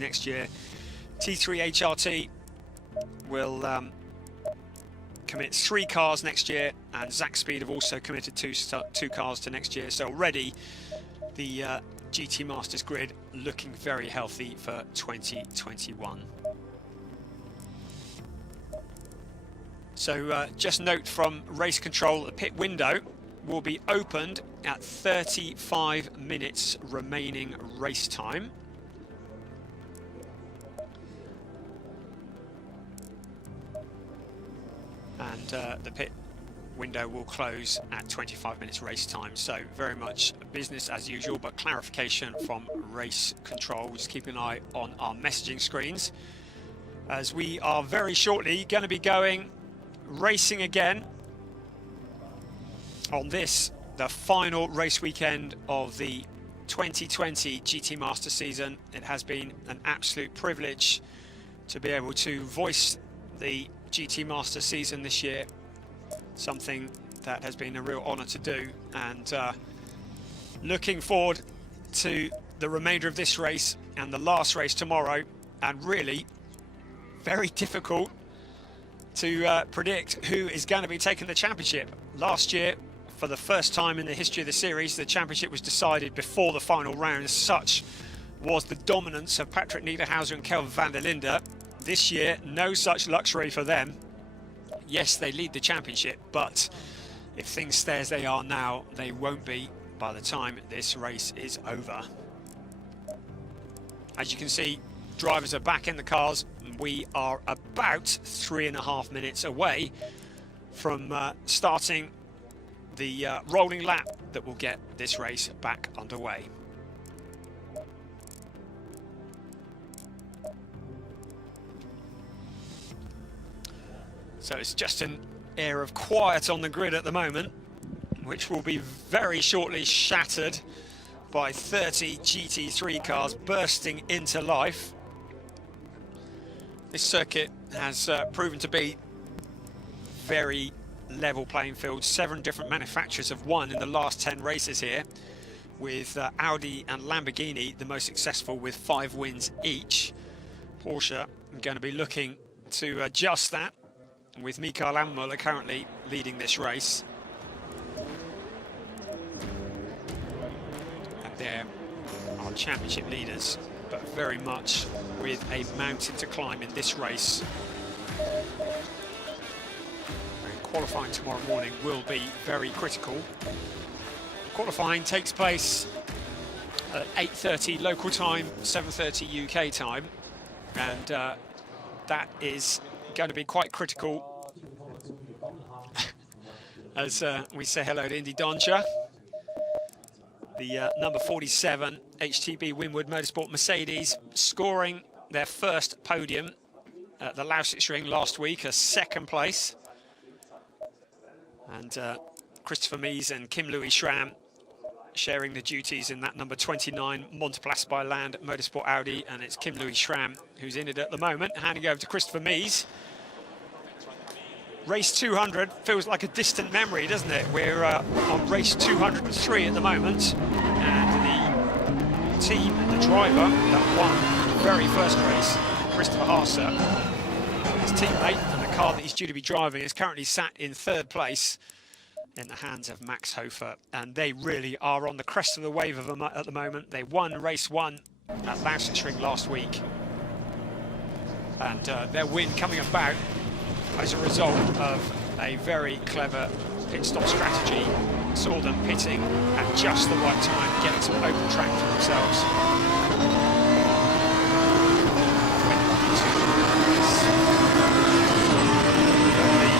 next year. T3 HRT will commit 3 cars next year, and Zach Speed have also committed two cars to next year. So already the GT Masters grid looking very healthy for 2021. So just note from race control, the pit window will be opened at 35 minutes remaining race time. And the pit window will close at 25 minutes race time. So very much business as usual, but clarification from race control. Just keep an eye on our messaging screens, as we are very shortly going to be going racing again on this, the final race weekend of the 2020 GT Master season. It has been an absolute privilege to be able to voice the GT Master season this year, something that has been a real honour to do, and looking forward to the remainder of this race and the last race tomorrow. And really very difficult to predict who is going to be taking the championship. Last year, for the first time in the history of the series, the championship was decided before the final round. Such was the dominance of Patrick Niederhauser and Kelvin van der Linde. This year, no such luxury for them. Yes, they lead the championship, but if things stay as they are now, they won't be by the time this race is over. As you can see, drivers are back in the cars. We are about 3.5 minutes away from starting the rolling lap that will get this race back underway. So it's just an air of quiet on the grid at the moment, which will be very shortly shattered by 30 GT3 cars bursting into life. This circuit has proven to be very level playing field. 7 different manufacturers have won in the last 10 races here, with Audi and Lamborghini the most successful with 5 wins each. Porsche are going to be looking to adjust that, with Mikael Lammermuller currently leading this race. And there are championship leaders, but very much with a mountain to climb in this race. And qualifying tomorrow morning will be very critical. Qualifying takes place at 8:30 local time, 7:30 UK time, and that is going to be quite critical as we say hello to Indy Doncha. The number 47 HTB Winwood Motorsport Mercedes scoring their first podium at the Lausitz Ring last week, a 2nd place. And Christopher Mies and Kim Louis Schramm sharing the duties in that number 29 Montpellier by Land Motorsport Audi, and it's Kim Louis Schramm who's in it at the moment. Handing over to Christopher Mies. Race 200 feels like a distant memory, doesn't it? We're on race 203 at the moment, and the team and the driver that won the very first race, Christopher Haase, his teammate and the car that he's due to be driving, is currently sat in 3rd place in the hands of Max Hofer, and they really are on the crest of the wave of them at the moment. They won race 1 at Lausitz Ring last week, and their win coming about as a result of a very clever pit stop strategy. Saw them pitting at just the right time, getting some open track for themselves.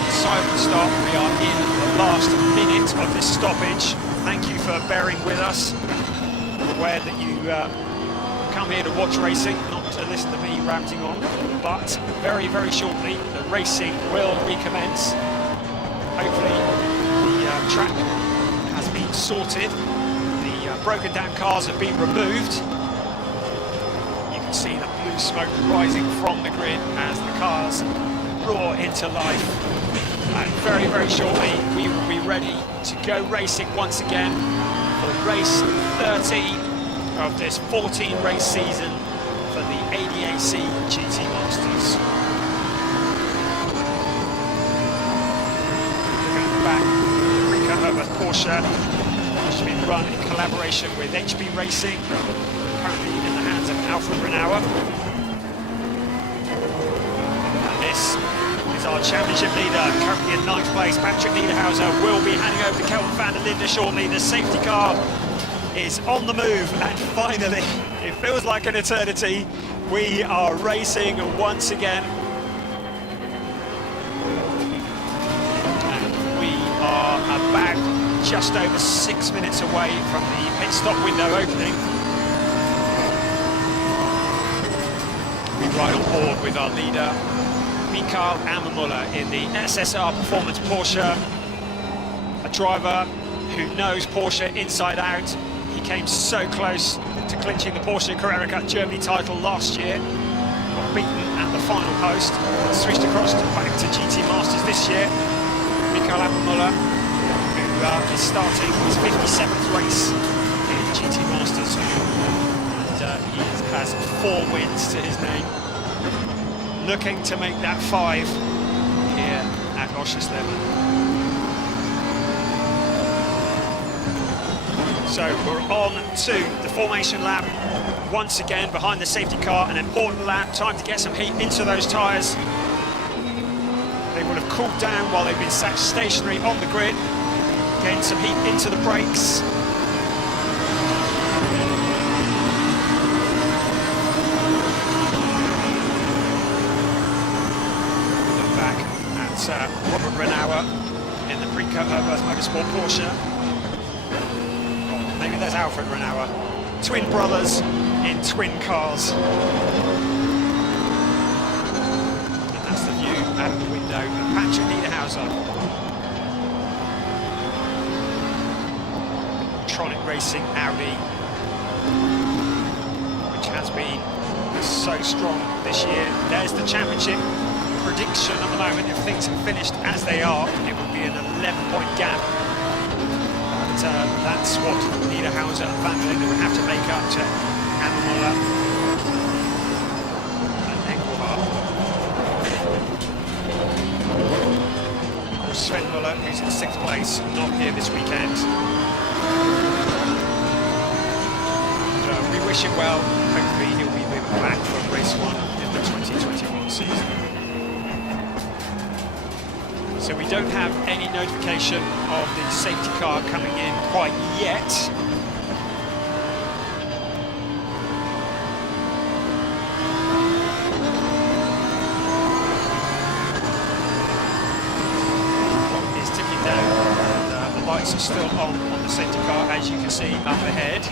The silent start, we are in the last minute of this stoppage. Thank you for bearing with us. I'm aware that you come here to watch racing, not to listen to me ranting on, but very, very shortly the racing will recommence. Hopefully the track has been sorted, the broken down cars have been removed. You can see the blue smoke rising from the grid as the cars roar into life. And very, very shortly we will be ready to go racing once again for race 30 of this 14 race season for the 80 ACC GT Masters. Looking at the back, pre-cut over Porsche, which has been run in collaboration with HB Racing, currently in the hands of Alfred Renauer. And this is our championship leader, currently in 9th place. Patrick Niederhauser will be handing over to Kelvin van der Linde shortly. The safety car is on the move, and finally, it feels like an eternity, we are racing once again. And we are about just over 6 minutes away from the pit stop window opening. We ride on board with our leader, Mikael Ammermuller, in the SSR Performance Porsche, a driver who knows Porsche inside out. He came so close to clinching the Porsche Carrera Cup Germany title last year, got beaten at the final post, switched across back to GT Masters this year. Mikael Ammermuller, who is starting his 57th race in GT Masters, and he has 4 wins to his name, looking to make that 5 here at Oschersleben. So we're on to the formation lap once again behind the safety car, an important lap, time to get some heat into those tyres. They will have cooled down while they've been sat stationary on the grid, getting some heat into the brakes. Look back at Robert Renauer in the pre-cut Earth Motorsport Porsche. Maybe there's Alfred Renauer. Twin brothers in twin cars. And that's the view out of the window of Patrick Niederhauser. Tronic Racing Audi, which has been so strong this year. There's the championship prediction at the moment. If things have finished as they are, it would be an 11-point gap. That's what Niederhauser and van der Linde would have to make up to Ammermuller and Engelhardt. Of course, Sven Muller, who's in 6th place, not here this weekend. And, we wish him well. Hopefully he'll be back for race 1 in the 2021 season. So we don't have any notification of the safety car coming in quite yet. Clock is ticking down, and the lights are still on the safety car, as you can see up ahead.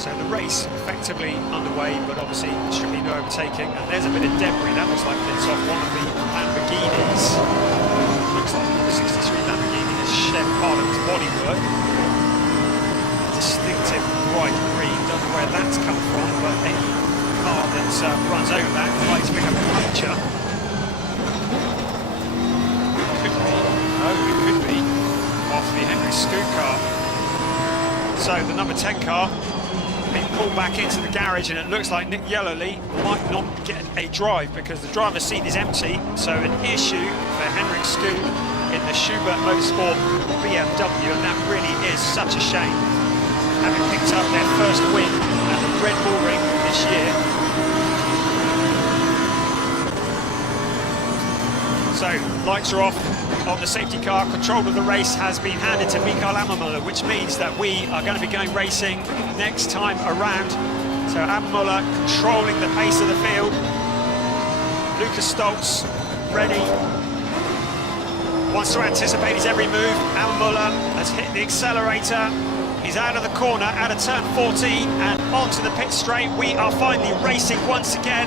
So the race effectively underway, but obviously there should be no overtaking. And there's a bit of debris. That looks like it's off one of the Lamborghinis. Looks like the 63 Lamborghini has shed part of its bodywork. Distinctive bright green. Don't know where that's come from, but any car that runs over that is likely to pick up a puncture. Could be. Oh, it could be off the Henry Scoot car. So the number 10 car being pulled back into the garage, and it looks like Nick Yellowly might not get a drive because the driver's seat is empty. So an issue for Henrik Scoot in the Schubert Motorsport BMW, and that really is such a shame, having picked up their first win at the Red Bull Ring this year. So lights are off on the safety car. Control of the race has been handed to Mikael Ammermuller, which means that we are going to be going racing next time around. So Ammermuller controlling the pace of the field. Lucas Stoltz ready. Wants to anticipate his every move. Ammermuller has hit the accelerator. He's out of the corner, out of turn 14 and onto the pit straight. We are finally racing once again.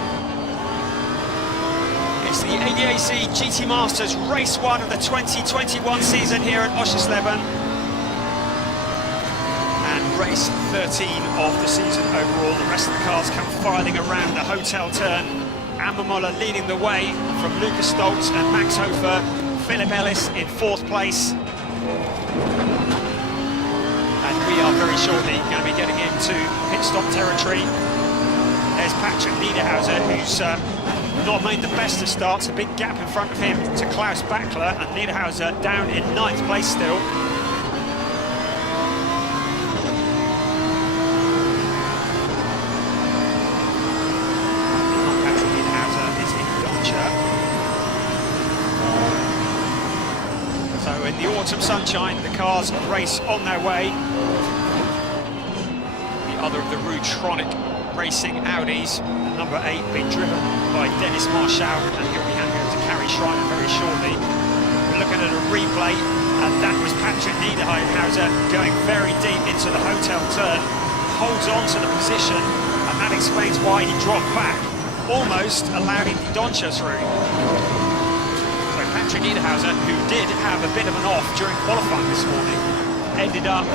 It's the ADAC GT Masters Race 1 of the 2021 season here at Oschersleben. And race 13 of the season overall. The rest of the cars come filing around the hotel turn. Ammermuller leading the way from Lucas Stoltz and Max Hofer. Philip Ellis in 4th place. And we we are very shortly going to be getting into pit stop territory. There's Patrick Niederhauser, who's not made the best of starts. A big gap in front of him to Klaus Bachler, and Niederhauser down in 9th place still. Patrick Niederhauser is in Doncha. So in the autumn sunshine, the cars race on their way. The other of the Rutronic Racing Audis, number 8, being driven by Dennis Marshall, and he'll be handing over to Carrie Schreiner very shortly. We're looking at a replay, and that was Patrick Niederhauser going very deep into the hotel turn, holds on to the position, and that explains why he dropped back, almost allowing Doncha through. So Patrick Niederhauser, who did have a bit of an off during qualifying this morning, ended up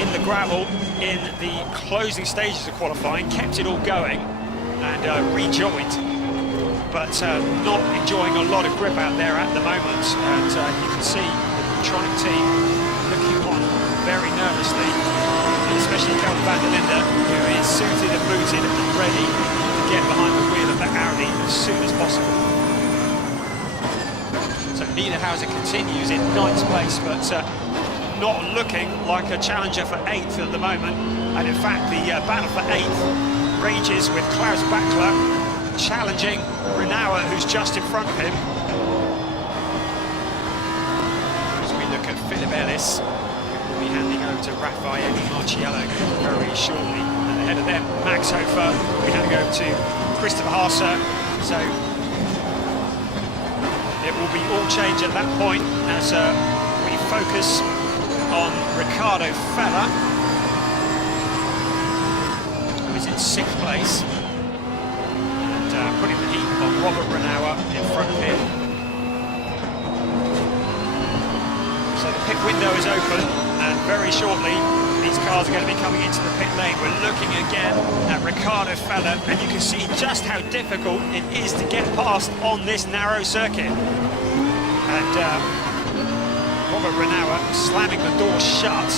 in the gravel in the closing stages of qualifying, kept it all going and rejoined, but not enjoying a lot of grip out there at the moment. And you can see the Tronic team looking on very nervously, especially Kelvin van der Linde, who is suited and booted and ready to get behind the wheel of that Audi as soon as possible. So Niederhauser continues in 9th place, but not looking like a challenger for 8th at the moment. And in fact, the battle for 8th rages with Klaus Bachler challenging Renauer, who's just in front of him. As we look at Philip Ellis, who will be handing over to Raffaele Marciello very shortly. And ahead of them, Max Hofer will be handing over to Christopher Haase. So it will be all change at that point as we focus on Ricardo Fella, who is in 6th place, and putting the heat on Robert Renauer in front of him. So the pit window is open, and very shortly these cars are going to be coming into the pit lane. We're looking again at Ricardo Fella, and you can see just how difficult it is to get past on this narrow circuit. And Robert Renauer slamming the door shut.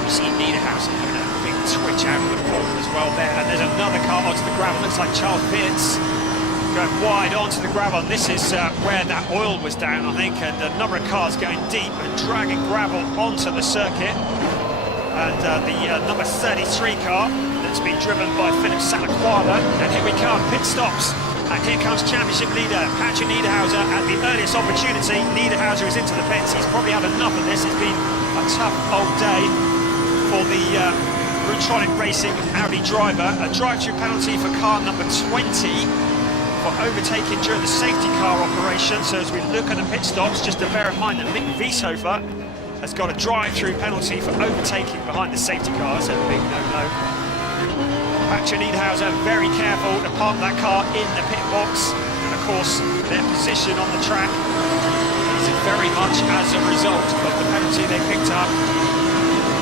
You see Niederhauser having a big twitch out of the corner as well there. And there's another car onto the gravel. Looks like Charles Beards going wide onto the gravel. And this is where that oil was down, I think. And a number of cars going deep and dragging gravel onto the circuit. And the number 33 car that's been driven by Philip Salaquada. And here we come, pit stops. And here comes championship leader Patrick Niederhauser at the earliest opportunity. Niederhauser is into the pits. He's probably had enough of this. It's been a tough old day for the Rutronic Racing Audi driver. A drive-through penalty for car number 20 for overtaking during the safety car operation. So as we look at the pit stops, just to bear in mind that Mick Wieshofer has got a drive-through penalty for overtaking behind the safety car. That's a big no-no. Patrick Niederhauser very careful to park that car in the pit box, and of course their position on the track is very much as a result of the penalty they picked up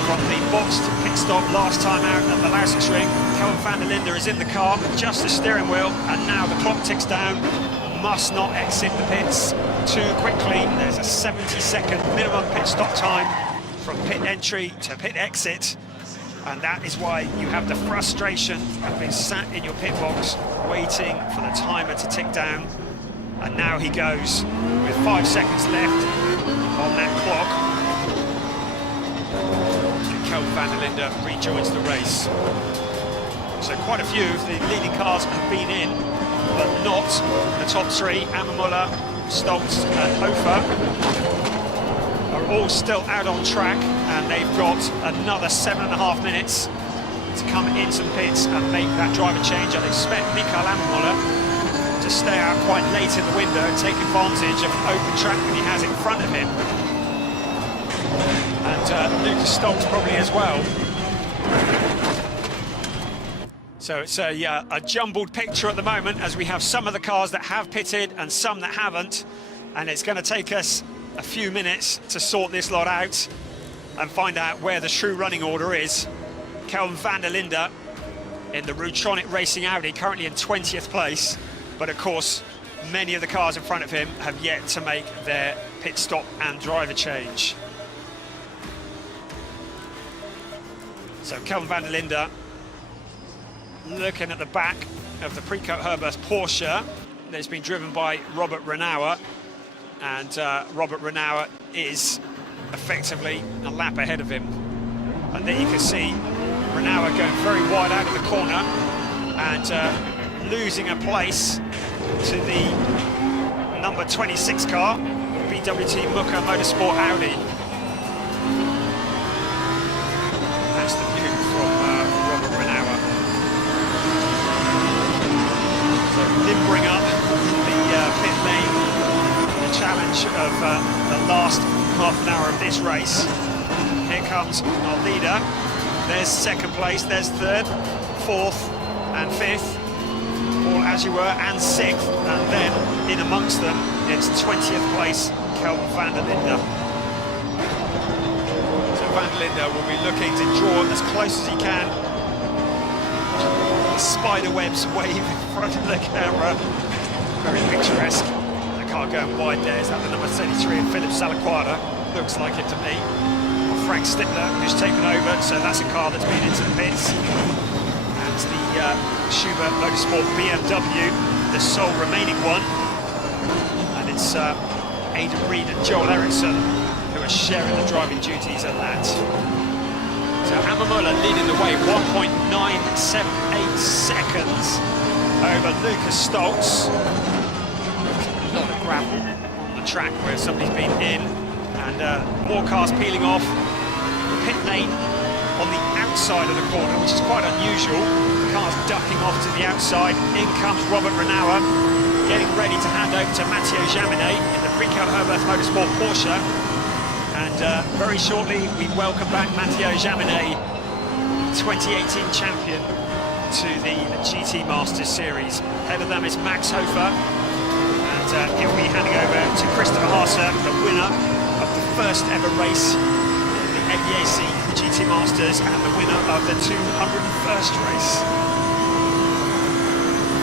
from the box to pit stop last time out at the Lausitzring. Kelvin van der Linde is in the car with just the steering wheel, and now the clock ticks down. Must not exit the pits too quickly. There's a 70-second minimum pit stop time from pit entry to pit exit. And that is why you have the frustration of being sat in your pit box waiting for the timer to tick down. And now he goes with 5 seconds left on that clock. And Kelvin van der Linde rejoins the race. So quite a few of the leading cars have been in, but not the top 3. Ammermuller, Stoltz and Hofer are all still out on track, and they've got another 7.5 minutes to come into the pits and make that driver change. I'd expect Mikael Ammermuller to stay out quite late in the window and take advantage of open track that he has in front of him. And Lucas Stoltz probably as well. So it's a jumbled picture at the moment, as we have some of the cars that have pitted and some that haven't, and it's going to take us a few minutes to sort this lot out and find out where the true running order is. Kelvin van der Linde in the Rutronic Racing Audi, currently in 20th place, but of course many of the cars in front of him have yet to make their pit stop and driver change. So Kelvin van der Linde looking at the back of the Precoat Herbert Porsche that's been driven by Robert Renauer, and Robert Renauer is effectively a lap ahead of him. And there you can see Renauer going very wide out of the corner and losing a place to the number 26 car, BWT Mucker Motorsport Audi. That's the view from Robert Renauer. So limbering up the pit lane, the challenge of the last half an hour of this race. Here comes our leader. There's second place, there's third, fourth and fifth, all as you were, and sixth, and then in amongst them it's 20th place, Kelvin van der Linde. So van der Linde will be looking to draw as close as he can. The spider webs wave in front of the camera, very picturesque. The car going wide there, is that the number 33 of Philip Salaquada? Looks like it to me. Frank Stickler, who's taken over, so that's a car that's been into the pits. And the Schubert Motorsport BMW, the sole remaining one. And it's Aidan Reed and Joel Eriksson who are sharing the driving duties at that. So Amar Muller leading the way, 1.978 seconds over Lucas Stoltz. A lot of gravel on the track where somebody's been in, and more cars peeling off. Pit lane on the outside of the corner, which is quite unusual. The car's ducking off to the outside. In comes Robert Renauer, getting ready to hand over to Matteo Jaminet in the Precoat Herbert Motorsport Porsche. And very shortly, we welcome back Matteo Jaminet, 2018 champion, to the GT Masters Series. Ahead of them is Max Hofer, and he'll be handing over to Christopher Haase, the winner of the first ever race, ACC GT Masters, and the winner of the 201st race.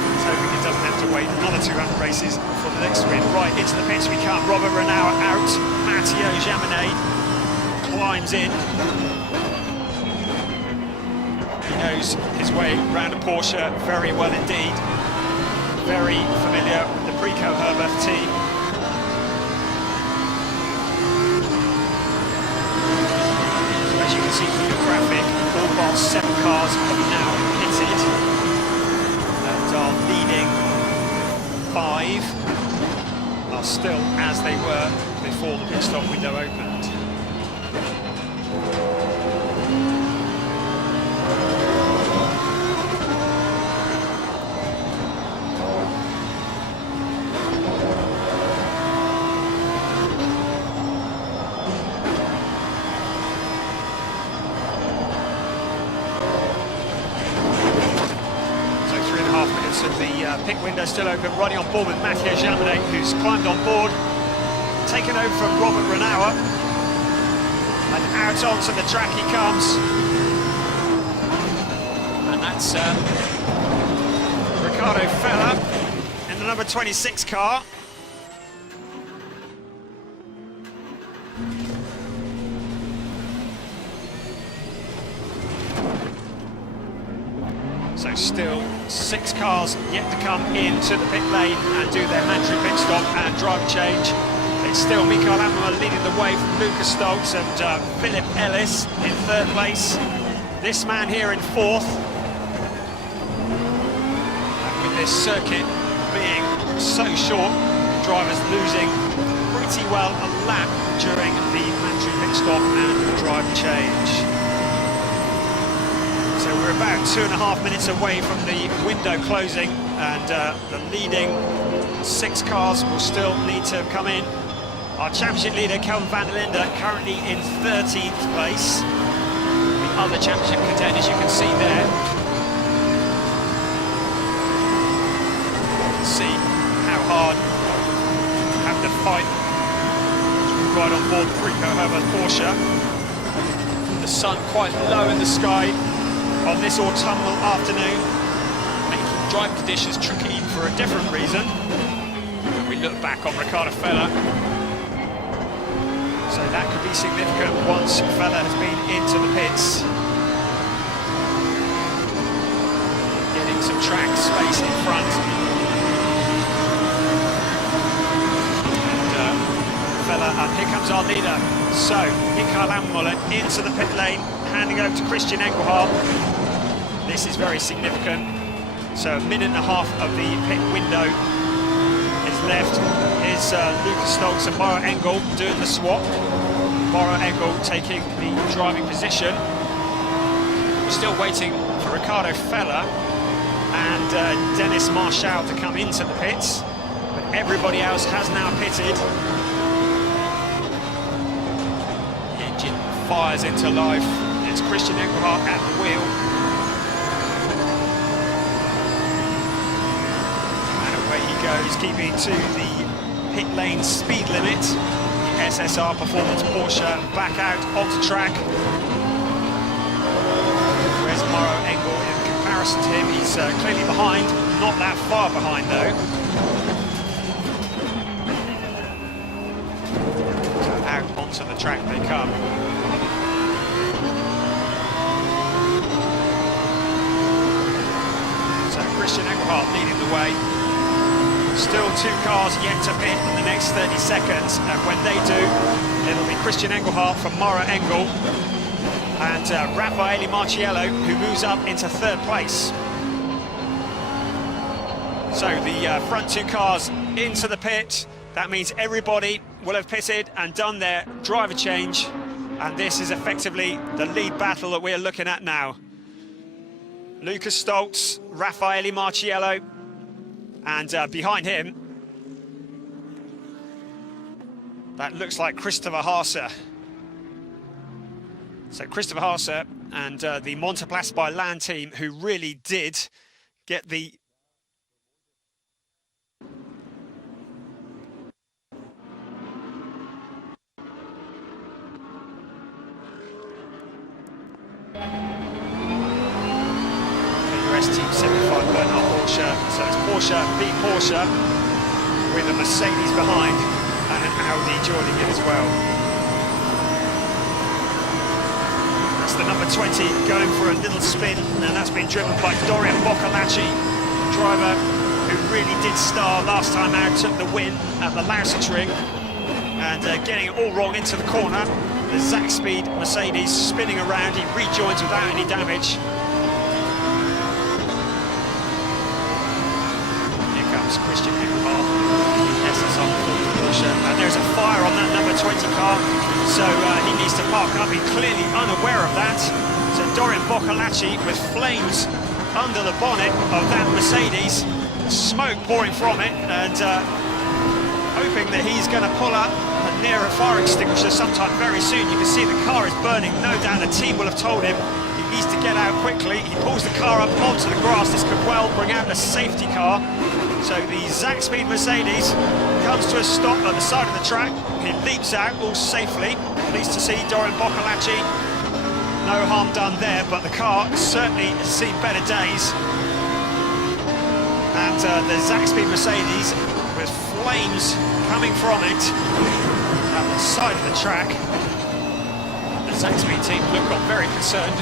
Let's hope he doesn't have to wait another 200 races for the next win. Right into the pits we come. Robert Renauer out. Matteo Jaminet climbs in. He knows his way around a Porsche very well indeed. Very familiar with the Precoat Herbert team. As you can see from the graphic, all bar 7 cars have now pitted and are leading 5 are still as they were before the pit stop window opened. Of the pit window still open, running on board with Matteo Jaminet, who's climbed on board, taken over from Robert Renauer, and out onto the track he comes. And that's Ricardo Fella in the number 26 car. So still 6 cars yet to come into the pit lane and do their mandatory pit stop and drive change. It's still Mikael Ammer leading the way from Lucas Stoltz and Philip Ellis in 3rd place. This man here in 4th. And with this circuit being so short, drivers losing pretty well a lap during the mandatory pit stop and the drive change. So we're about 2.5 minutes away from the window closing, and the leading 6 cars will still need to come in. Our championship leader, Kelvin van der Linde, currently in 13th place. The other championship contenders you can see there. You can see how hard you have to fight right on board the Precoat Herbert Porsche. The sun quite low in the sky on this autumnal afternoon, making driving conditions tricky for a different reason. We look back on Ricardo Fella, so that could be significant once Fella has been into the pits. gaining some track space in front. And here comes our leader. So, Mikael Lammuller into the pit lane, handing over to Christian Engelhardt. This is very significant. So, a minute and a half of the pit window is left. Here's Lucas Stoltz and Mauro Engel doing the swap. Mauro Engel taking the driving position. We're still waiting for Ricardo Feller and Dennis Marshall to come into the pits, but everybody else has now pitted. The engine fires into life. It's Christian Engelhardt at the wheel. And away he goes, keeping to the pit lane speed limit. The SSR Performance Porsche back out onto track. Where's Mauro Engel in comparison to him? He's clearly behind, not that far behind though. So out onto the track they come. So Christian Engelhardt leading the way. Still 2 cars yet to pit in the next 30 seconds, and when they do, it'll be Christian Engelhardt from Mauro Engel and Raffaele Marciello, who moves up into 3rd place. So the front 2 cars into the pit. That means everybody will have pitted and done their driver change, and this is effectively the lead battle that we're looking at now. Lucas Stoltz, Raffaele Marciello, and behind him, that looks like Christopher Haase. So Christopher Haase and the Monteplastic by Land team, who really did get the US Team 75 Bernard Porsche. So it's Porsche v Porsche with a Mercedes behind and an Audi joining it as well. The number 20 going for a little spin, and that's been driven by Dorian Boccolacci, driver who really did star last time out, took the win at the Lausitz-Ring, and getting it all wrong into the corner. The Zach Speed Mercedes spinning around, he rejoins without any damage. Here comes Christian Engelhardt, SSR Porsche, and there's a fire on that number 20 car. So he needs to park up, he's clearly unaware of that. So Dorian Boccolacci with flames under the bonnet of that Mercedes, smoke pouring from it, and hoping that he's going to pull up near a fire extinguisher sometime very soon. You can see the car is burning, no doubt the team will have told him he needs to get out quickly. He pulls the car up onto the grass, this could well bring out a safety car. So the Zach Speed Mercedes comes to a stop at the side of the track. He leaps out all safely. Pleased to see Dorian Boccolacci. No harm done there, but the car certainly has seen better days. And the Zach Speed Mercedes with flames coming from it at the side of the track. The Zach Speed team look very concerned.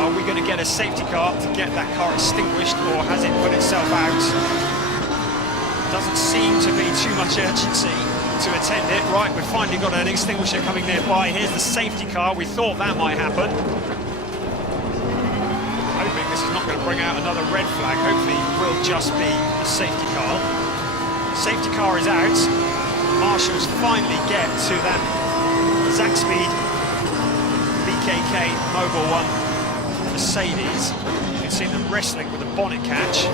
Are we going to get a safety car to get that car extinguished, or has it put itself out? Doesn't seem to be too much urgency to attend it. Right, we've finally got an extinguisher coming nearby. Here's the safety car. We thought that might happen. Hoping this is not going to bring out another red flag. Hopefully it will just be a safety car. Safety car is out. Marshals finally get to that Zach Speed BKK Mobil 1 Mercedes. You can see them wrestling with a bonnet catch.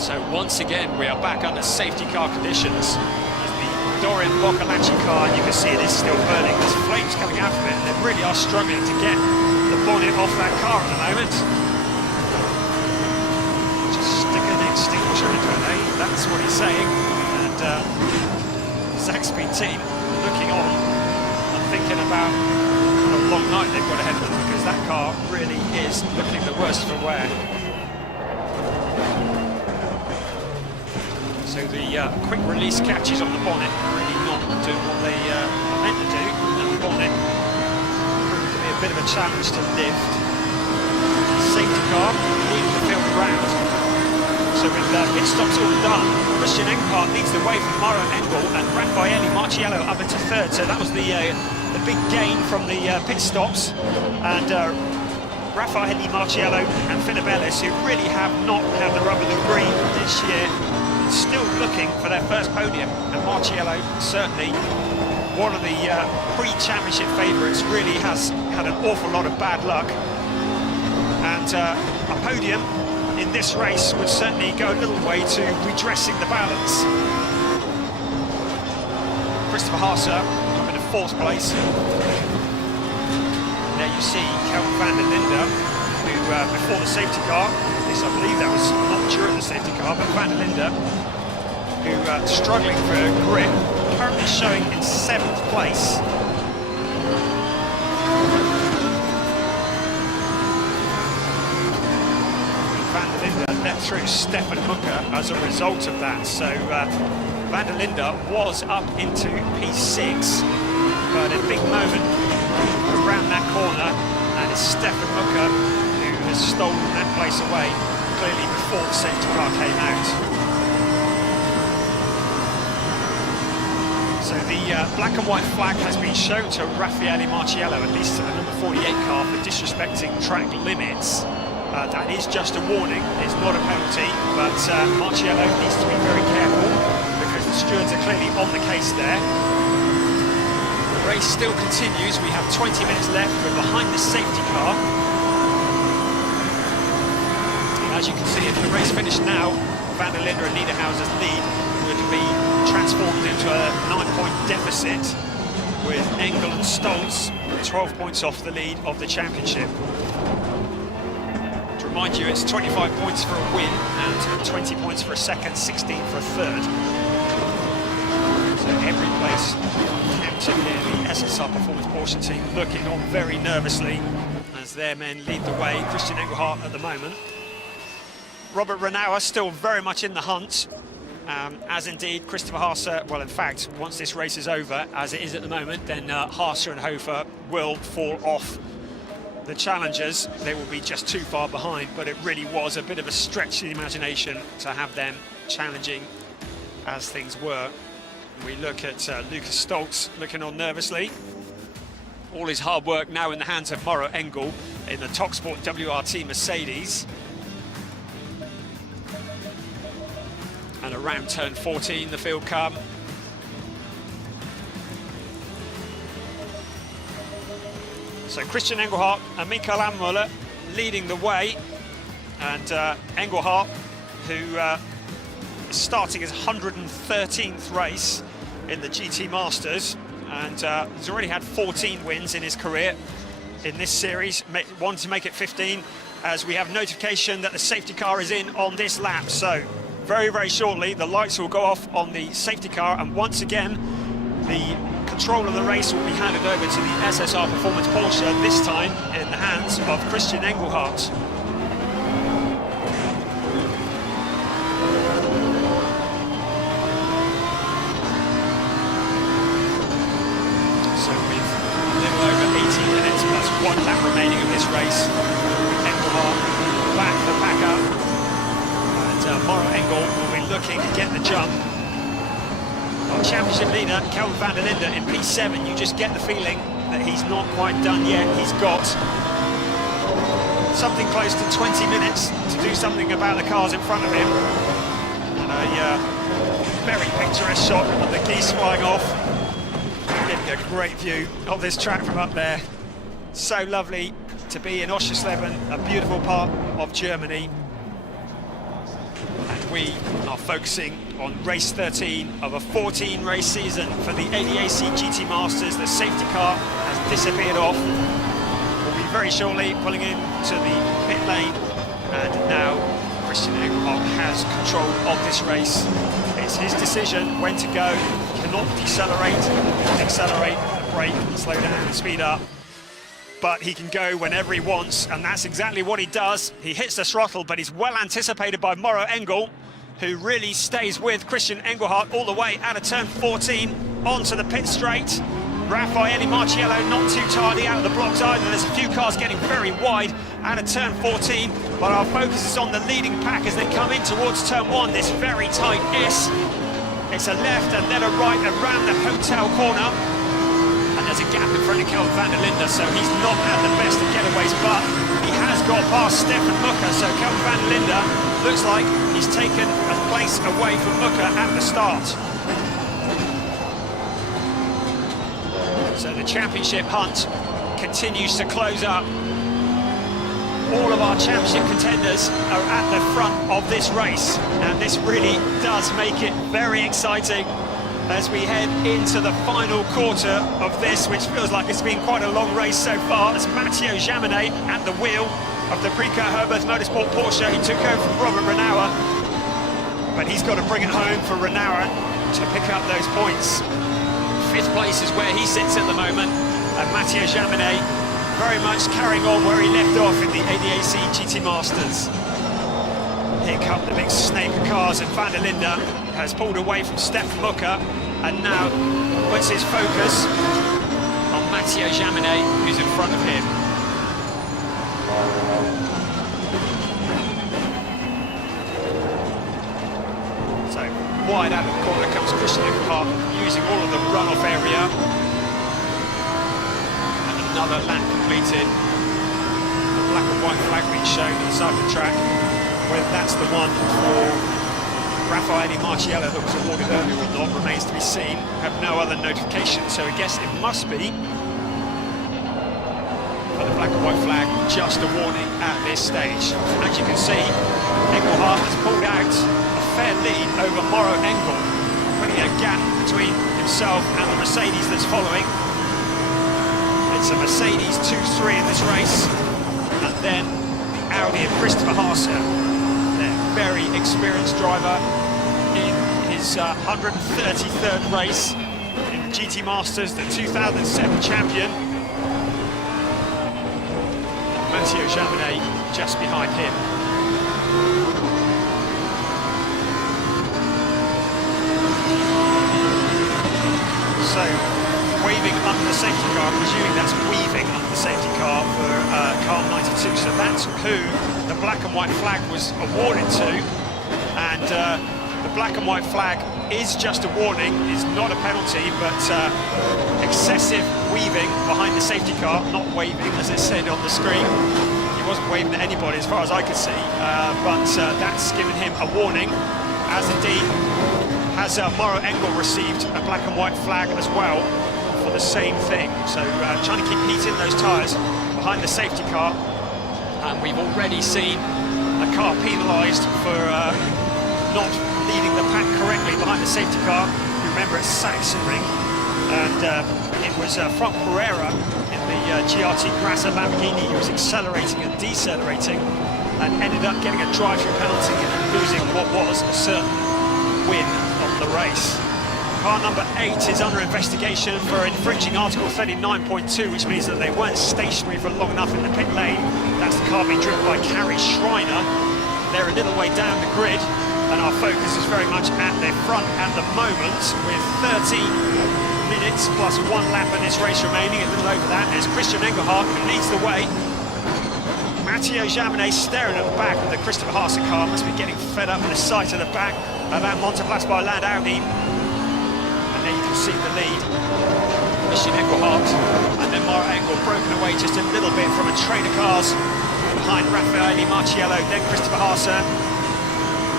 So once again we are back under safety car conditions. There's the Dorian Boccolacci car, and you can see it is still burning. There's flames coming out of it, and they really are struggling to get the bonnet off that car at the moment. Just stick an extinguisher into it, eh? That's what he's saying. And Zach Speed team looking on and thinking about a long night they've got ahead of them, because that car really is looking the worst for wear. So the quick release catches on the bonnet really not doing what they are meant to do, and the bonnet proved to be a bit of a challenge to lift. safety car leading the field round. So with pit stops all done, Christian Engelhardt leads the way from Mauro Engel and Raffaele Marciello up into third. So that was the big gain from the pit stops. And Raffaele Marciello and Philip Ellis, who really have not had the rub of the green this year, still looking for their first podium. And Marciello, certainly one of the pre-championship favourites, really has had an awful lot of bad luck. And a podium in this race would certainly go a little way to redressing the balance. Christopher Haase up in 4th place. There you see Kelvin van der Linde, who before the safety car, at least I believe that was not during the safety car, but van der Linde, who struggling for grip, currently showing in 7th place. Let through Stefan Mucker as a result of that. So van der Linde was up into P6, but a big moment around that corner, and it's Stefan Mucker who has stolen that place away, clearly before the safety car came out. So the black and white flag has been shown to Raffaele Marciello, at least to the number 48 car, for disrespecting track limits. That is just a warning, it's not a penalty, but Marciello needs to be very careful because the stewards are clearly on the case there. The race still continues, we have 20 minutes left, we're behind the safety car. And as you can see, if the race finished now, van der Linde and Niederhauser's lead would be transformed into a 9-point deficit, with Engel and Stolz 12 points off the lead of the championship. Mind you, it's 25 points for a win and 20 points for a second, 16 for a third. So every place counting here. The SSR Performance Porsche team looking on very nervously as their men lead the way. Christian Engelhardt at the moment. Robert Renauer still very much in the hunt, as indeed Christopher Haase. Well, in fact, once this race is over, as it is at the moment, then Haase and Hofer will fall off the challengers. They will be just too far behind, but it really was a bit of a stretch to the imagination to have them challenging as things were. We look at Lucas Stolz looking on nervously. All his hard work now in the hands of Mauro Engel in the TalkSport WRT Mercedes. And around turn 14, the field come. So Christian Engelhardt and Mikael Ammuller leading the way, and Engelhardt, who is starting his 113th race in the GT Masters, and he's already had 14 wins in his career in this series, wanted to make it 15, as we have notification that the safety car is in on this lap. So very, very shortly, the lights will go off on the safety car, and once again, the control of the race will be handed over to the SSR Performance Porsche, this time in the hands of Christian Engelhardt. So with a little over 18 minutes plus 1 lap remaining of this race, Engelhardt back the pack up, and Mauro Engel will be looking to get the jump. Our championship leader, Kelvin van der Linde, in P7, you just get the feeling that he's not quite done yet. He's got something close to 20 minutes to do something about the cars in front of him. And a very picturesque shot of the geese flying off. Getting a great view of this track from up there. So lovely to be in Oschersleben, a beautiful part of Germany. And we are focusing on race 13 of a 14-race season for the ADAC GT Masters. The safety car has disappeared off. We'll be very shortly pulling into the pit lane, and now Christian Engelhardt has control of this race. It's his decision when to go. He cannot decelerate, accelerate, brake, slow down, speed up. But he can go whenever he wants, and that's exactly what he does. He hits the throttle, but he's well anticipated by Mauro Engel, who really stays with Christian Engelhardt all the way out of turn 14 onto the pit straight. Raffaele Marciello not too tardy out of the blocks either. There's a few cars getting very wide out of turn 14, but our focus is on the leading pack as they come in towards turn 1, this very tight S. It's a left and then a right around the hotel corner. And there's a gap in front of Kelvin van der Linde, so he's not had the best of getaways, but he has got past Stefan Mucker, so Kelvin van der Linde looks like he's taken a place away from Mucker at the start. So the championship hunt continues to close up. All of our championship contenders are at the front of this race, and this really does make it very exciting as we head into the final quarter of this, which feels like it's been quite a long race so far, as Matteo Jaminet at the wheel of the Precourt Herbert Motorsport Porsche. He took over from Robert Renauer, but he's got to bring it home for Renauer to pick up those points. 5th place is where he sits at the moment, and Matteo Jaminet very much carrying on where he left off in the ADAC GT Masters. Here come the big snake of cars, and van der Linde has pulled away from Stefan Mucker and now puts his focus on Matteo Jaminet, who's in front of him. So wide out of the corner comes Christian Eckhoff, using all of the runoff area. Another lap completed. The black and white flag being shown on the side of the track. Whether that's the one for Raffaele Marciello that was awarded earlier or not remains to be seen. We have no other notification, so I guess it must be for the black and white flag, just a warning at this stage. As you can see, Engelhardt has pulled out a fair lead over Mauro Engel, putting a gap between himself and the Mercedes that's following. It's a Mercedes 2-3 in this race, and then the Audi of Christopher Haase, their very experienced driver in his 133rd race in the GT Masters, the 2007 champion. Matteo Jaminet just behind him. So, waving under the safety car, presuming that's weaving under the safety car for car 92, so that's who the black and white flag was awarded to, and the black and white flag is just a warning, is not a penalty, but excessive weaving behind the safety car, not waving as it said on the screen. He wasn't waving at anybody as far as I could see, but that's given him a warning, as indeed has Mauro Engel received a black and white flag as well for the same thing. So trying to keep heat in those tyres behind the safety car, and we've already seen a car penalised for not leading the pack correctly behind the safety car. You remember it's Sachsenring, and it was Frank Pereira in the GRT Grassa Lamborghini who was accelerating and decelerating and ended up getting a drive-through penalty and losing what was a certain win of the race. Car number 8 is under investigation for infringing Article 39.2, which means that they weren't stationary for long enough in the pit lane. That's the car being driven by Carrie Schreiner. They're a little way down the grid, and our focus is very much at their front at the moment, with 30 minutes plus 1 lap in this race remaining, a little over that. There's Christian Engelhardt, who leads the way. Matteo Jaminet staring at the back of the Christopher Haase car, must be getting fed up with the sight of the back of that Monteplasser by Land Audi. And there you can see the lead, Christian Engelhardt, and then Mauro Engel broken away just a little bit from a train of cars behind Raffaele Marciello, then Christopher Haase,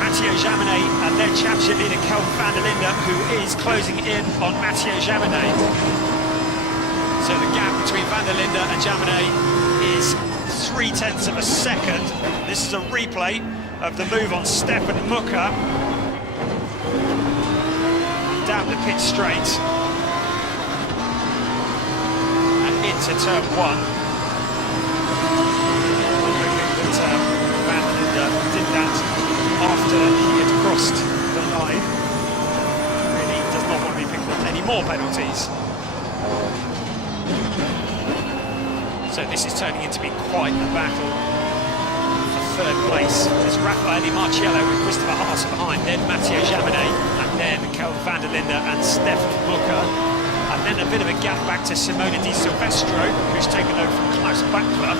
Matteo Jaminet, and then championship leader Kelvin van der Linde, who is closing in on Matteo Jaminet. So the gap between van der Linde and Jaminet is 0.3 of a second. This is a replay of the move on Stefan Mucker down the pit straight and into turn 1. Looking that van der Linde did that after he had crossed the line. Really does not want to be picking up any more penalties. So this is turning into be quite a battle for 3rd place. There's Raffaele Marciello with Christopher Haase behind, then Matteo Jaminet, and then Kelvin van der Linde and Stefan Mucker. And then a bit of a gap back to Simone Di Silvestro, who's taken over from Klaus Bachler.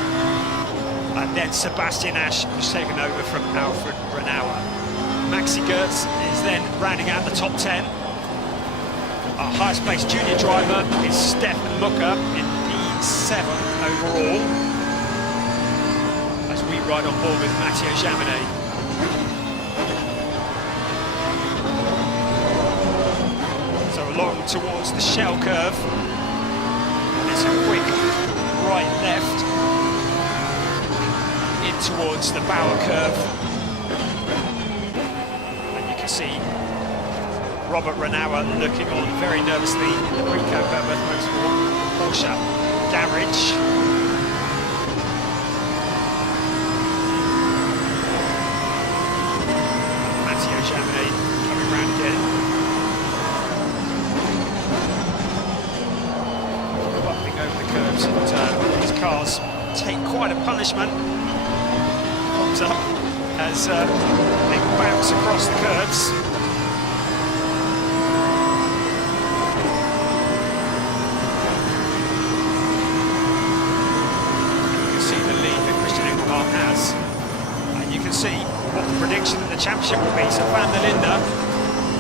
And then Sebastian Asch was taken over from Alfred Renauer. Maxi Goertz is then rounding out the top 10. Our highest placed junior driver is Stefan Mucker in P7 overall, as we ride on board with Matteo Jaminet. So along towards the shell curve, and it's a quick right-left in towards the Bauer curve, and you can see Robert Renauer looking on very nervously in the Preco Herbert Motorsport Porsche garage. Matteo Jaminet coming round again. Bumping over the curbs, and these cars take quite a punishment. Pops up as they bounce across the curbs. See what the prediction of the championship will be. So Van der Linde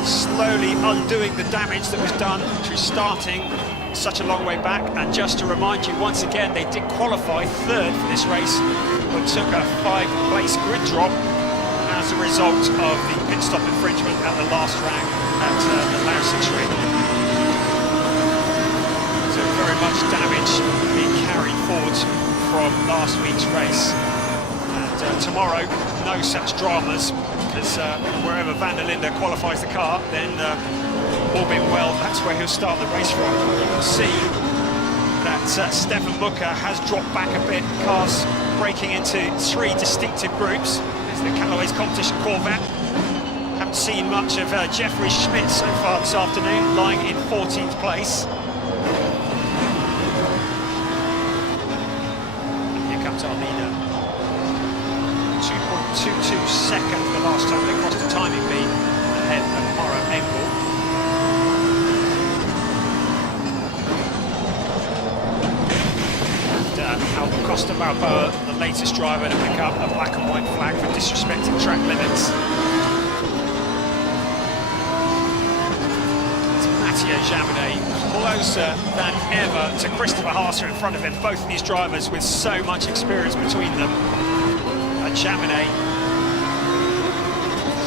slowly undoing the damage that was done through starting such a long way back. And just to remind you once again, they did qualify third for this race, but took a 5-place grid drop as a result of the pit stop infringement at the last round at the Lausitzring Street. So very much damage being carried forward from last week's race. Tomorrow, no such dramas, because wherever Van der Linde qualifies the car, then all being well, that's where he'll start the race from. You can see that Stefan Mucker has dropped back a bit, cars breaking into 3 distinctive groups. There's the Callaway's Competition Corvette. Haven't seen much of Jeffrey Schmidt so far this afternoon, lying in 14th place. And here comes our leader. 2.22 seconds the last time they crossed the timing beam ahead of Mauro Engel. And Albert Costa Balboa, the latest driver to pick up a black and white flag for disrespecting track limits. It's Matteo Jaminet closer than ever to Christopher Haase in front of him, both of these drivers with so much experience between them. Jaminet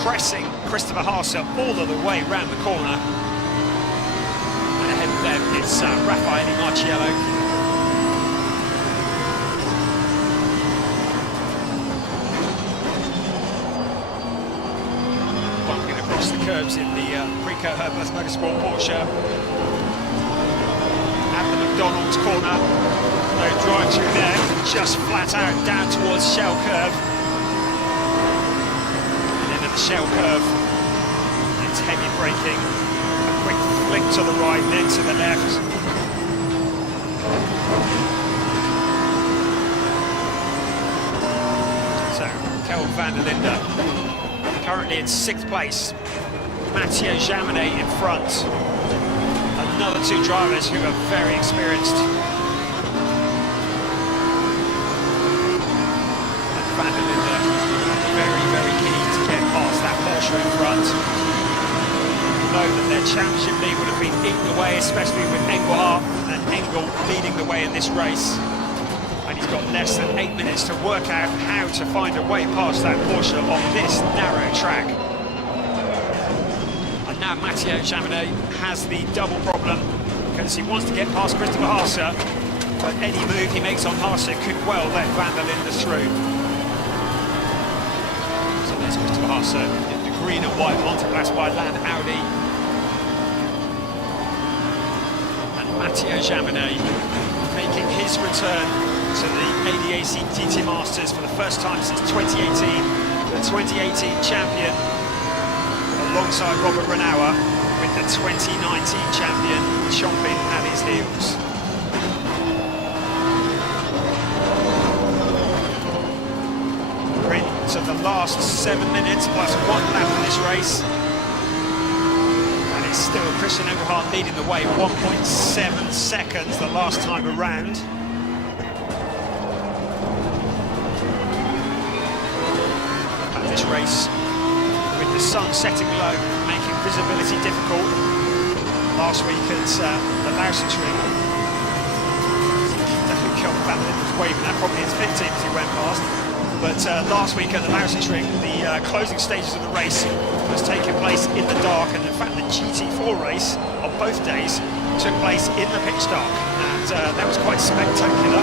pressing Christopher Haase all of the way round the corner. And ahead of them it's Raffaele Marciello. Bumping across the curbs in the Preco Herbert Motorsport Porsche. At the McDonald's corner, no drive-through there, just flat out down towards shell curve. Shell curve, it's heavy braking, a quick flick to the right, then to the left. So, Kel van der Linde, currently in 6th place. Matteo Jaminet in front. Another 2 drivers who are very experienced. And Van der Linde, very keen to get past that Porsche in front. Know that their championship lead would have been eaten away, especially with Engelhardt and Engel leading the way in this race. And he's got less than 8 minutes to work out how to find a way past that Porsche on this narrow track. And now Matteo Jaminet has the double problem, because he wants to get past Christopher Haase, but any move he makes on Haase could well let Van der Linde through. Christopher Haase in the green and white Monteplas by Land Audi. And Matteo Jaminet making his return to the ADAC GT Masters for the first time since 2018. The 2018 champion alongside Robert Renauer, with the 2019 champion chomping at his heels. To the last 7 minutes plus 1 lap of this race, and it's still Christian Engelhardt leading the way, 1.7 seconds the last time around. race, with the sun setting low, making visibility difficult. Last week at the Lausitz Ring, definitely Kelvin van der Linde was waving that, probably his pit team as he went past. But last week at the Lausitz Ring, the closing stages of the race was taking place in the dark, and in fact the GT4 race on both days took place in the pitch dark, and that was quite spectacular.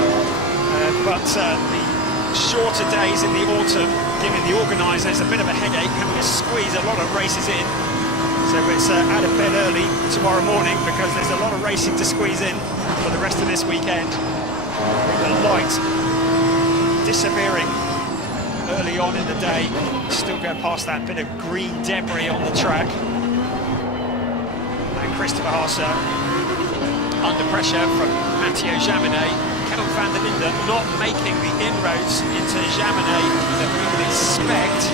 But the shorter days in the autumn giving the organisers a bit of a headache, having to squeeze a lot of races in. So it's out of bed early tomorrow morning because there's a lot of racing to squeeze in for the rest of this weekend. The light disappearing early on in the day, still going past that bit of green debris on the track. And Christopher Haase under pressure from Mathieu Jaminet. Kelvin van der Linde not making the inroads into Jaminet that we would expect.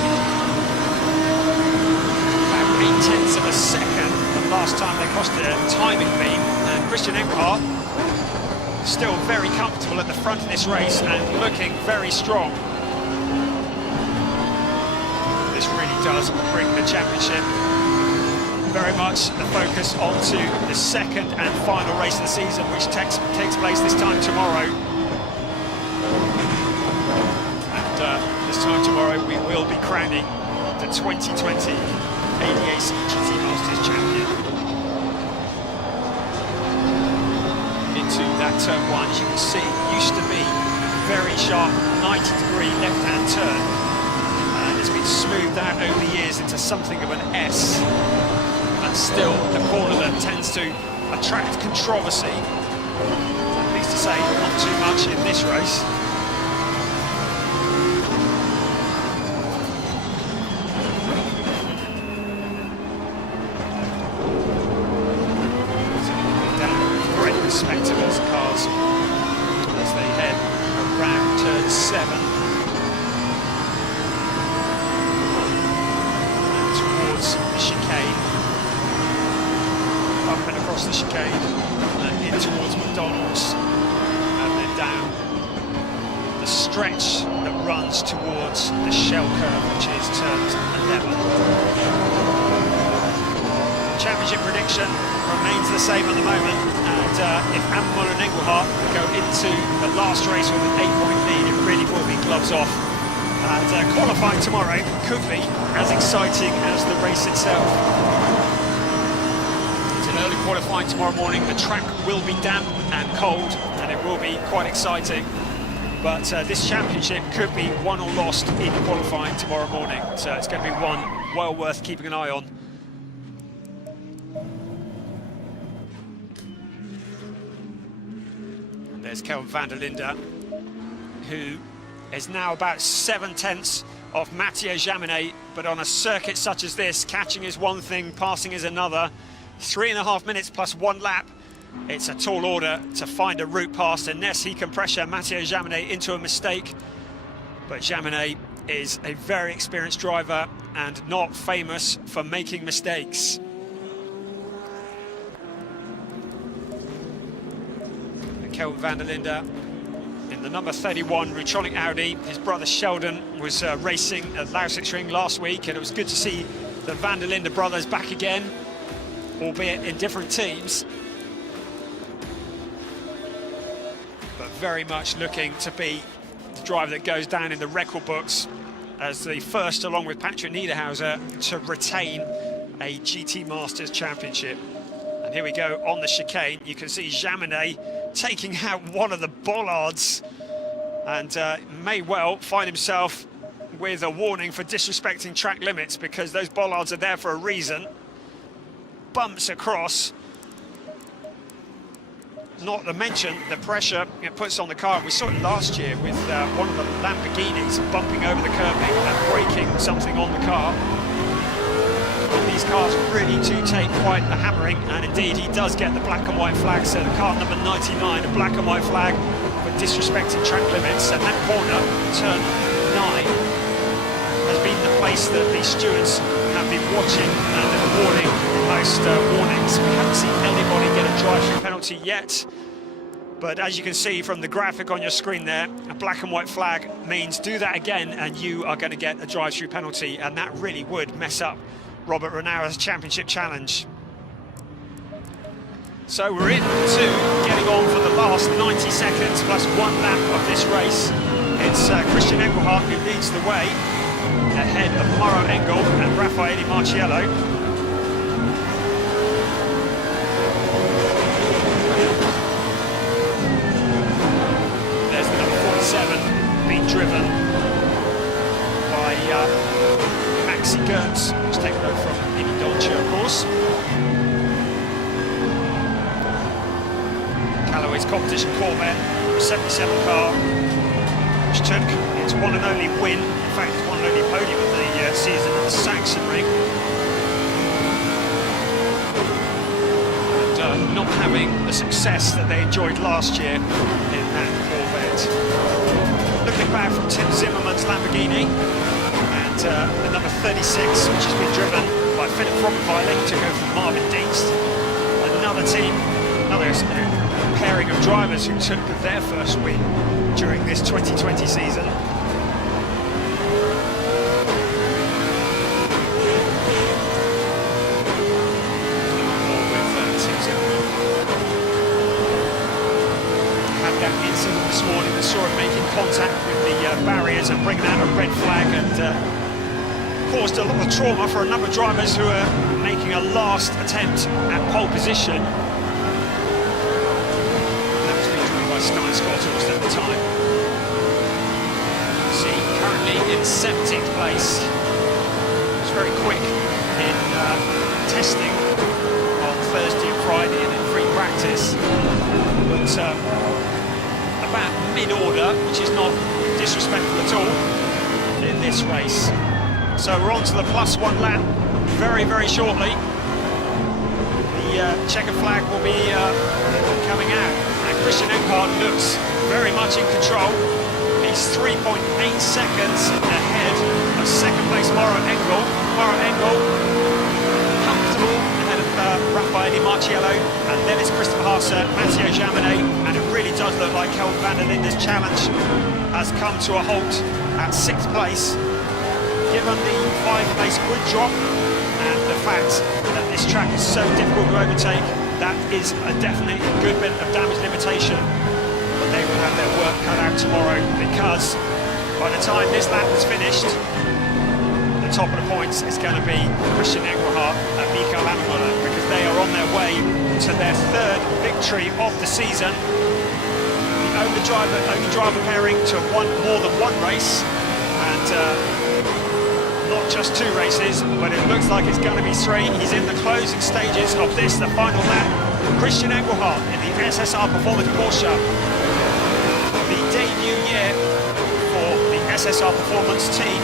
About 0.8 of a second the last time they crossed a timing beam, and Christian Engelhardt still very comfortable at the front of this race and looking very strong. This really does bring the championship very much the focus onto the second and final race of the season, which takes place this time tomorrow. And this time tomorrow we will be crowning the 2020 ACC GT Masters champion. Into that turn one, as you can see, used to be a very sharp 90-degree left-hand turn, and it's been smoothed out over the years into something of an S, and still a corner that tends to attract controversy. I'm pleased to say not too much in this race. Spectators cars as they head around turn 7 and towards the chicane, up and across the chicane and in towards McDonald's, and then down the stretch that runs towards the shell curve, which is turn 11. Championship prediction remains the same at the moment, and if Amon and Engelhardt go into the last race with an 8-point lead, it really will be gloves off. And qualifying tomorrow could be as exciting as the race itself. It's an early qualifying tomorrow morning. The track will be damp and cold, and it will be quite exciting. But this championship could be won or lost in qualifying tomorrow morning, so it's going to be one well worth keeping an eye on. There's Kelvin van der Linde, who is now about 7/10 of Mathieu Jaminet, but on a circuit such as this, catching is one thing, passing is another. 3.5 minutes plus 1 lap. It's a tall order to find a route past unless he can pressure Mathieu Jaminet into a mistake. But Jaminet is a very experienced driver and not famous for making mistakes. Kelvin van der Linde in the number 31 Rutronic Audi. His brother Sheldon was racing at Lausitz Ring last week, and it was good to see the van der Linde brothers back again, albeit in different teams, but very much looking to be the driver that goes down in the record books as the first, along with Patrick Niederhauser, to retain a GT Masters championship. And here we go on the chicane. You can see Jaminet taking out one of the bollards, and may well find himself with a warning for disrespecting track limits, because those bollards are there for a reason. Bumps across, not to mention the pressure it puts on the car. We saw it last year with one of the Lamborghinis bumping over the curbing and breaking something on the car. These cars really do take quite a hammering, and indeed he does get the black and white flag. So the car number 99, a black and white flag for disrespecting track limits, and that corner, turn 9, has been the place that the stewards have been watching and awarding most warnings. We haven't seen anybody get a drive-through penalty yet, But as you can see from the graphic on your screen there, a black and white flag means do that again and you are going to get a drive-through penalty, and that really would mess up Robert Renauer's championship challenge. So we're into getting on for the last 90 seconds plus one lap of this race. It's Christian Engelhardt who leads the way, ahead of Mauro Engel and Raffaele Marciello. There's the number 47 being driven by Maxi Gertz, who's taken over from Mini Dolce, of course. Callaway's competition Corvette, 77 car, which took its one and only win, in fact one and only podium of the season at the Sachsenring. And not having the success that they enjoyed last year in that Corvette. Looking back from Tim Zimmermann's Lamborghini, and the number 36, which has been driven by Philip Frommerweiler, who took over from Marvin Dienst. Another team, another pairing of drivers who took their first win during this 2020 season. Had that incident this morning and saw him making contact with the barriers and bringing out a red flag, and caused a lot of trauma for a number of drivers who are making a last attempt at pole position. Stein Scott almost at the time. See, currently in 17th place. It's very quick in testing on Thursday and Friday and in free practice. But about mid-order, which is not disrespectful at all in this race. So we're on to the +1 lap very, very shortly. The checkered flag will be coming out. Christian Engelhardt looks very much in control. He's 3.8 seconds ahead of second place Mauro Engel. Mauro Engel comfortable ahead of Raffaele Marciello, and then it's Christopher Haase, Matteo Jaminet, and it really does look like Kelvin van der Linde's challenge has come to a halt at 6th place. Given the 5-place grid drop and the fact that this track is so difficult to overtake, that is a definitely good bit of damage limitation, but they will have their work cut out tomorrow, because by the time this lap is finished, the top of the points is going to be Christian Engelhardt and Mikael Lammermuller, because they are on their way to their 3rd victory of the season. The only driver pairing to have won more than one race, and not just 2 races, but it looks like it's going to be 3. He's in the closing stages of this, the final lap. Christian Engelhardt in the SSR Performance Porsche. The debut year for the SSR Performance team.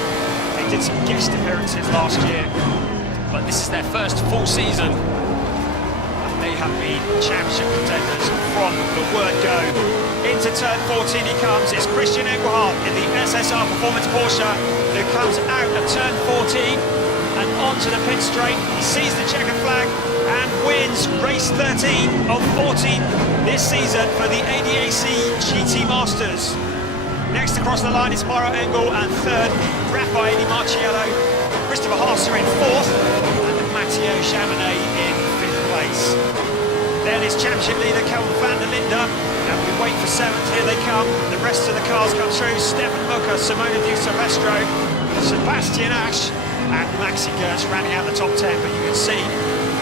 They did some guest appearances last year, but this is their first full season. And they have been championship contenders from the word go. Into turn 14 he comes. It's Christian Engelhardt in the SSR Performance Porsche who comes out of turn 14 and onto the pit straight. He sees the checkered flag and wins race 13 of 14 this season for the ADAC GT Masters. Next across the line is Mauro Engel, and 3rd Raffaele Marciello. Christopher Haase in 4th and Matteo Jaminet in 5th place. Then it's championship leader Kelvin van der Linde, and we wait for 7th. Here they come. The rest of the cars come through. Stefan Mucker, Simona Di Silvestro, Sebastian Asch, and Maxi Gertz rounding out the top 10. But you can see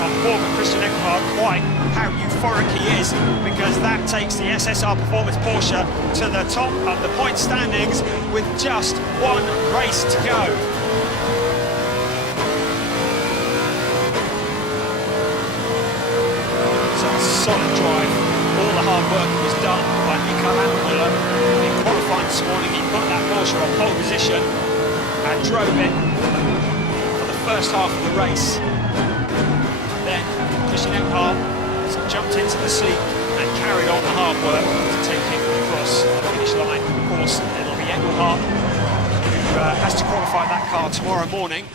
on board with Christian Engelhardt quite how euphoric he is, because that takes the SSR Performance Porsche to the top of the point standings with just 1 race to go. Solid drive. All the hard work was done by Mikael Lammermuller in qualifying this morning. He put that Porsche on pole position and drove it for the first half of the race. Then Christian Engelhardt jumped into the seat and carried on the hard work to take him across the finish line. Of course, it'll be Engelhardt who has to qualify that car tomorrow morning.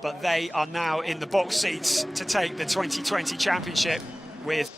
But they are now in the box seats to take the 2020 championship with